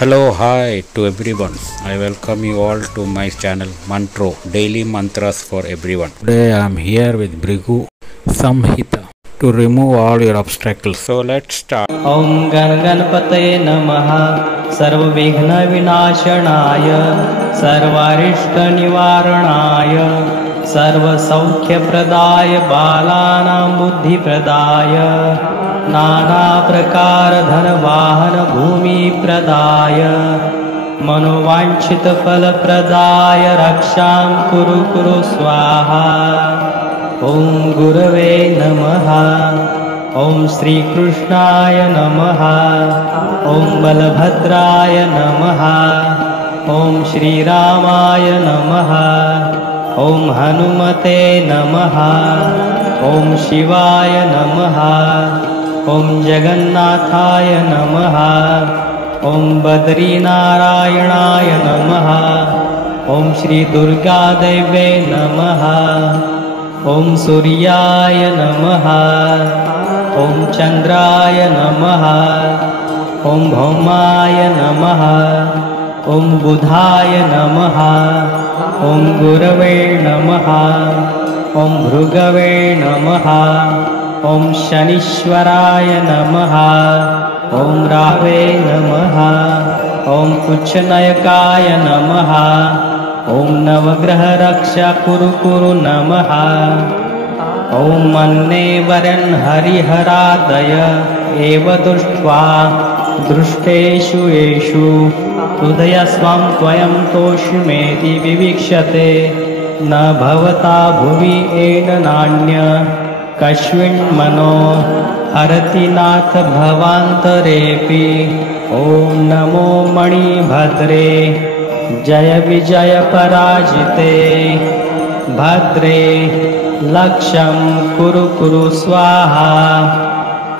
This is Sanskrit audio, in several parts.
Hello, hi to everyone. I welcome you all to my channel Mantro, Daily Mantras for Everyone. Today I am here with Brigu Samhita to remove all your obstacles. So let's start. Om Ganganpataye Namaha Sarvvighna Vinashanaya Sarvarishta Nivaranaya Sarvasaukhya Pradaya Balanam Buddhi Pradaya Nana Prakara Dhana Vahana Bhumi Pradaya Manovanchita Phala Pradaya Raksham Kuru Kuru Swaha Om Gurave Namaha Om Shri Krishnaya Namaha Om Balabhadraya Namaha Om Shri Ramaya Namaha Om Hanumate Namaha Om Shivaya Namaha Om Jagannathaya Namaha Om Badri Narayanaya Namaha Om Shri Durga Deve Namaha Om Suryaya Namaha Om Chandraya Namaha Om Bhaumaya Namaha Om Budhaya Namaha Om Gurave Namaha Om Bhrugave Namaha Om Shanishwaraya Namaha Om Rave Namaha Om Puchanayakaya Namaha Om Navagraha Raksha Kuru Kuru Namaha Om Manne Varan Hariharadaya Eva Dushtva Drishteshu Eshu Udaya Swam Tvayam Toshmeti Vivikshate Na Bhavata Bhuvi Ena Nanya Kashvin Mano Harati Nath Bhavantarepi Om Namo Mani Bhadre Jaya Vijaya Parajite Bhadre Laksham Kuru Kuru Swaha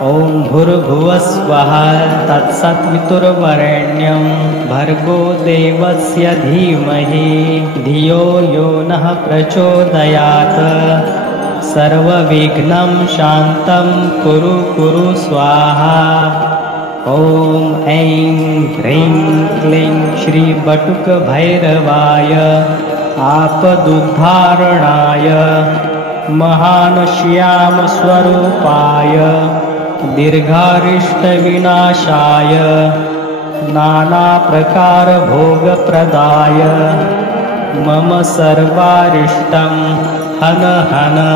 Om Bhurbhuvasvaha Tatsat Viturvarenyam Bhargo Devasya Dhimahi Dhiyo Yo Nah Prachodayat Sarva Vignam Shantam Kuru Kuru Swaha Om Aim Hrim Kling Shri Batuka Bhairavaya Apadudharanaya Mahanashyam Swarupaya Dirgharishta Vinashaya Nana Prakara Bhoga Pradaya Mama Sarvarishtam Hana Hana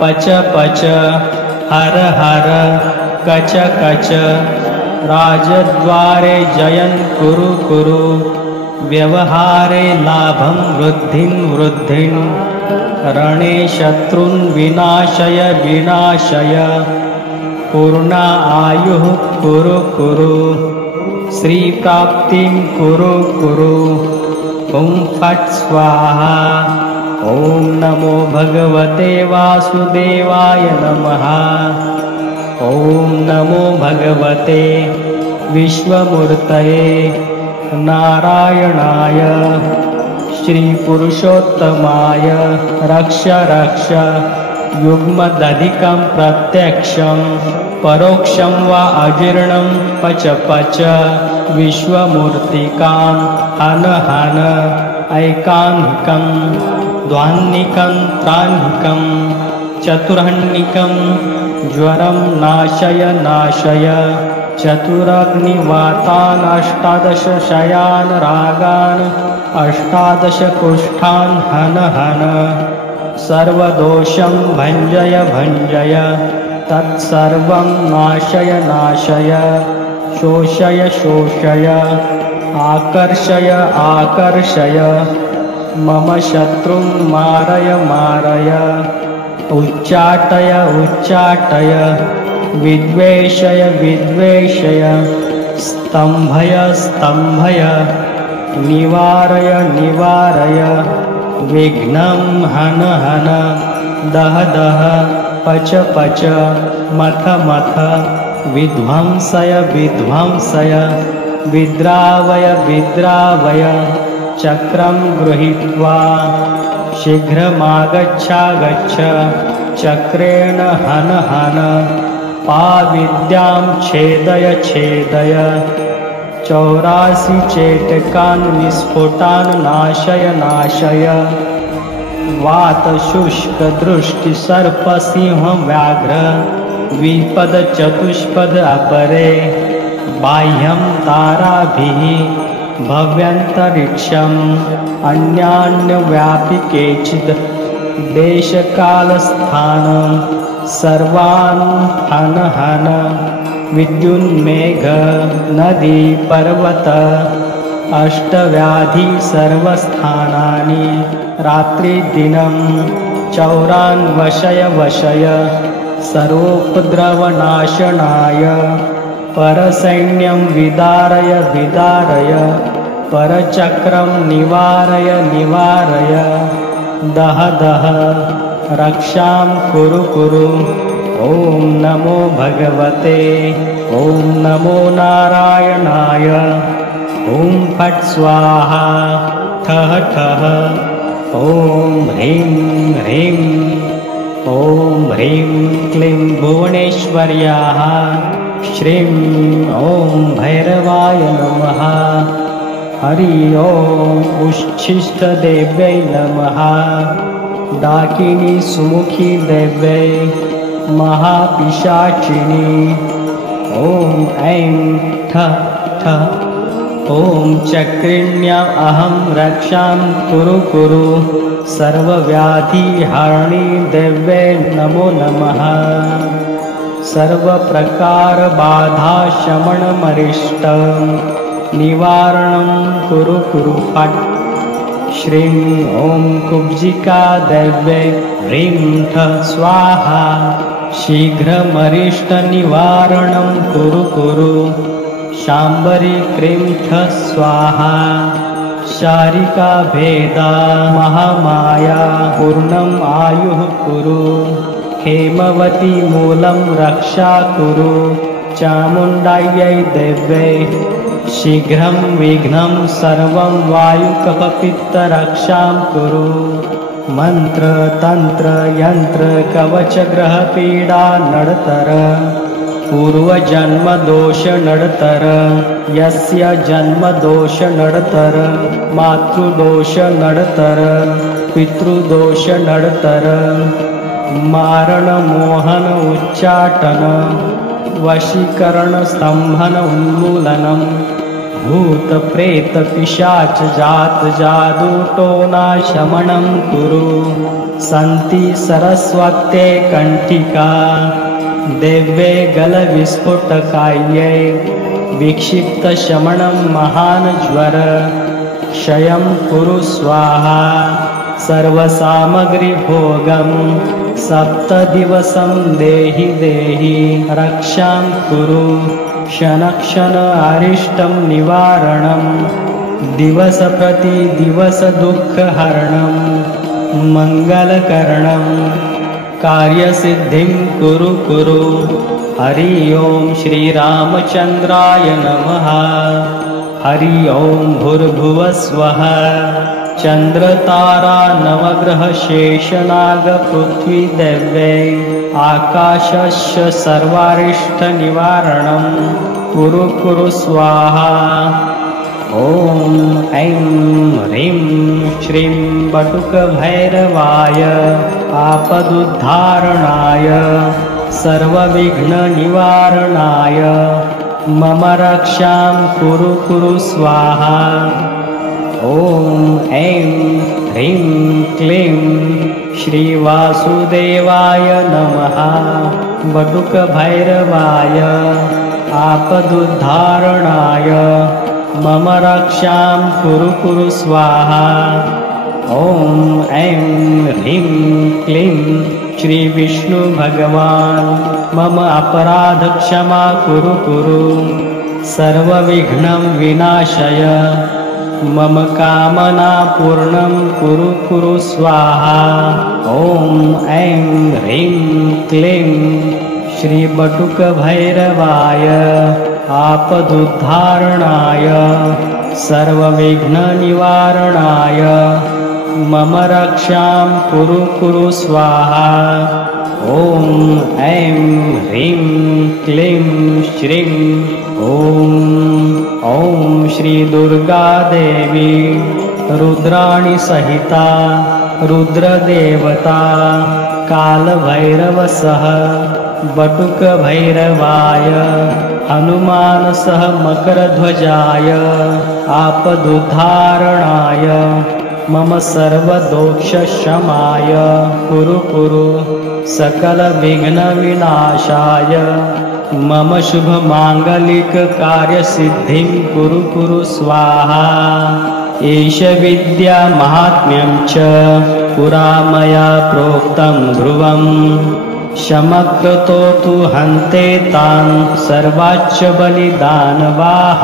Pacha Pacha Hara Hara Kacha Kacha Rajadvare Jayan Kuru Kuru Vyavahare Labham Vruddhin Vruddhin Rane Shatrun Vinashaya Vinashaya Purna Ayuh Kuru Kuru Sri Praptim Kuru Kuru Om Phat Swaha Om Namo Bhagavate Vasudevaya Namaha Om Namo Bhagavate Vishwamurtaye Narayanaya Shri Purushottamaya Raksha Raksha Yugmadadhikam Pratyaksham Paroksham Va Ajirnam Pacha Pacha Vishwamurtikam Hana Hana Aikanhikam Dvannikam Tranhikam Chaturhannikam Jwaram Nashaya Nashaya Chaturagni Vatan Ashtadasha Shayan Ragan Ashtadasha Kushthan Hana Hana Sarvadosham Bhanjaya Bhanjaya Tat Sarvam Nashaya Nashaya Shoshaya Shoshaya Akarshaya Akarshaya Mama Shatrum Maraya Maraya Uchchataya Uchchataya Vidveshaya Vidveshaya Stambhaya Stambhaya Nivaraya Nivaraya Vignam Hana Hana Daha Daha Pacha Pacha Matha Matha Vidvamsaya Vidvamsaya Vidravaya Vidravaya Chakram Gruhitva Shigramagaccha Gaccha Chakrena Hana Hana Pavidyam Chedaya Chedaya 84 चेटकान् विस्फोटान् नाशय नाशय वात शुष्क दृष्टि सर्प सिंह व्याघ्र द्विपद चतुष्पद अपरे बाह्यं ताराभिः भव्यन्तरिक्षम् अन्यान्यव्यापि केचिद् देशकालस्थान सर्वान् हन हन विद्युन्मेघ नदी पर्वत अष्टव्याधि सर्वस्थानानि रात्रिदिनं 94 वशय सर्वोपद्रवनाशनाय परसैन्यं विदारय विदारय परचक्रं निवारय निवारय दह दह रक्षां कुरु कुरु। ॐ नमो भगवते ॐ नमो नारायणाय ॐ फट् स्वाहा ठः ठः ॐ ह्रीं ह्रीं ॐ ह्रीं क्लीं भुवनेश्वर्याः श्रीं ॐ भैरवाय नमः। हरि ॐ उच्छिष्टदेव्यै नमः। डाकिनी सुमुखी देव्यै महापिशाचिनी ॐ ऐं ठः ठः ॐ चक्रिण्याम् अहं रक्षां कुरु कुरु सर्वव्याधिहारिणी देव्यै नमो नमः। सर्वप्रकारबाधाशमनमरिष्ट निवारणं कुरु कुरु फट्। श्रीं ॐ कुब्जिका देव्यै ह्रीं ठः स्वाहा शीघ्रमरिष्टनिवारणं कुरु कुरु। शाम्बरी क्रीं ठः स्वाहा शारिका भेदा महामाया पूर्णम् आयुः कुरु। हेमवती मूलं रक्षा कुरु चामुण्डायै देव्यै शीघ्रं विघ्नं सर्वं वायुकफपित्तरक्षां कुरु। मंत्र तंत्र यंत्र कवच ग्रह पीडा नडतर पूर्वजन्म दोष नडतर यस्य जन्म दोष नडतर मातृदोष नडतर पितृदोष नडतर मारण मोहन उच्चाटन वशीकरण स्तंभन उन्मूलनम भूत प्रेत पिशाच जात जादू टोना शमनं कुरु। सन्ति सरस्वत्ये कंठिका देव्ये गलविस्फुटकायै विक्षिप्त शमनं महान् ज्वर क्षयं कुरु स्वाहा। सर्वसामग्री भोगं 7 दिवसं देहि देहि रक्षां कुरु। क्षण क्षण अरिष्टं निवारणं दिवस प्रति दिवस दुःखहरणं मंगलकरणं कार्यसिद्धिं कुरु कुरु। हरि ओम श्रीरामचन्द्राय नमः। हरि ओम भूर्भुवः स्वः। चंद्रतारा नवग्रह शेषनाग पृथ्वी देव्यै आकाशस्य सर्वारिष्ट निवारणं कुरु कुरु स्वाहा। ओम ऐं ह्रीं श्रीं बटुकभैरवाय आपदुद्धारणाय सर्वविघ्ननिवारणाय मम रक्षां कुरु कुरु स्वाहा। ओम ऐं ह्रीं क्लीं श्रीवासुदेवाय नमः। बटुकभैरवाय आपदुद्धारणाय मम रक्षां कुरु कुरु स्वाहा। ओम ऐं ह्रीं क्लीं श्री विष्णु भगवान् मम अपराध क्षमा कुरु कुरु। सर्वविघ्नं विनाशय मम कामना पूर्णं कुरु कुरु स्वाहा। ओम ऐं ह्रीं क्लीं श्री बटुकभैरवाय आपदुद्धारणाय सर्वविघ्ननिवारणाय मम रक्षां कुरु कुरु स्वाहा। ओम ऐं ह्रीं क्लीं श्रीं ओम ॐ श्री दुर्गा देवी रुद्राणि सहिता रुद्रदेवता कालभैरवसह बटुकभैरवाय हनुमानसह मकरध्वजाय आपदुद्धारणाय मम सर्वदोषशमाय कुरु सकलविघ्नविनाशाय मम शुभमाङ्गलिककार्यसिद्धिं कुरु स्वाहा। एष विद्या महात्म्यं च पुरा मया प्रोक्तं ध्रुवं शमक्रतो तु हन्ते तान् सर्वाच्च बलिदानवाः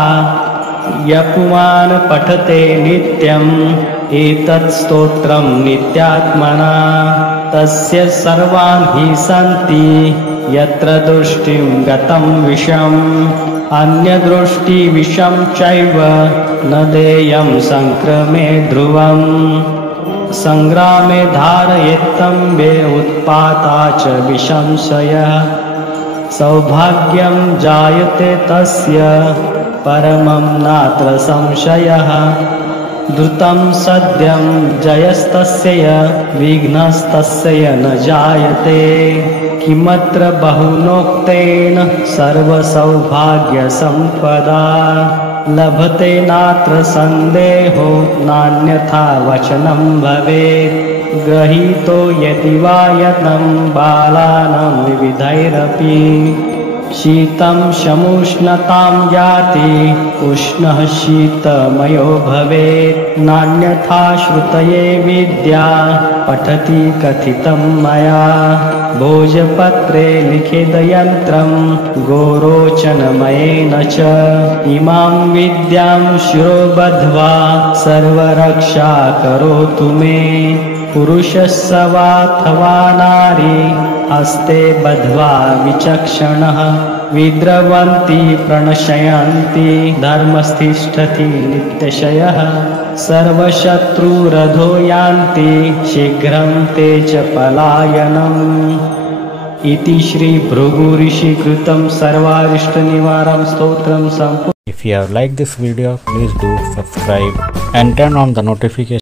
यपुमान् पठते नित्यम् एतत् स्तोत्रं नित्यात्मना तस्य सर्वान् हि सन्ति यत्र दृष्टिं गतं विषम् अन्यदृष्टिविषं चैव न देयं संक्रमे ध्रुवम् संग्रामे धारयेत्तम्बे उत्पाता च विशंशयः सौभाग्यं जायते तस्य परमं नात्र संशयः द्रुतं सद्यं जयस्तस्य विघ्नस्तस्य न जायते किमत्र बहुनोक्तेन सर्वसौभाग्यसम्पदा लभते नात्र सन्देहो नान्यथा वचनं भवेत् गृहीतो यदि वा यतं बालानां विविधैरपि शीतं शमुष्णतां याति उष्णः शीतमयो भवेत् नान्यथा श्रुतये विद्या पठति कथितं मया भोजपत्रे लिखितयन्त्रं गोरोचनमयेन च इमां विद्यां शिरो बद्ध्वा सर्वरक्षा करोतु मे पुरुषस्य वाथवा नारी हस्ते बद्ध्वा विचक्षणः विद्रवन्ति प्रणशयन्ति धर्मस्तिष्ठति नित्यशयः सर्वशत्रुरधो यान्ति शीघ्रं ते च पलायनम् इति श्री भृगु ऋषि कृतं सर्वारिष्टनिवारं स्तोत्रं सम्पूर्णम्. If you have liked this video, please do subscribe and turn on the notification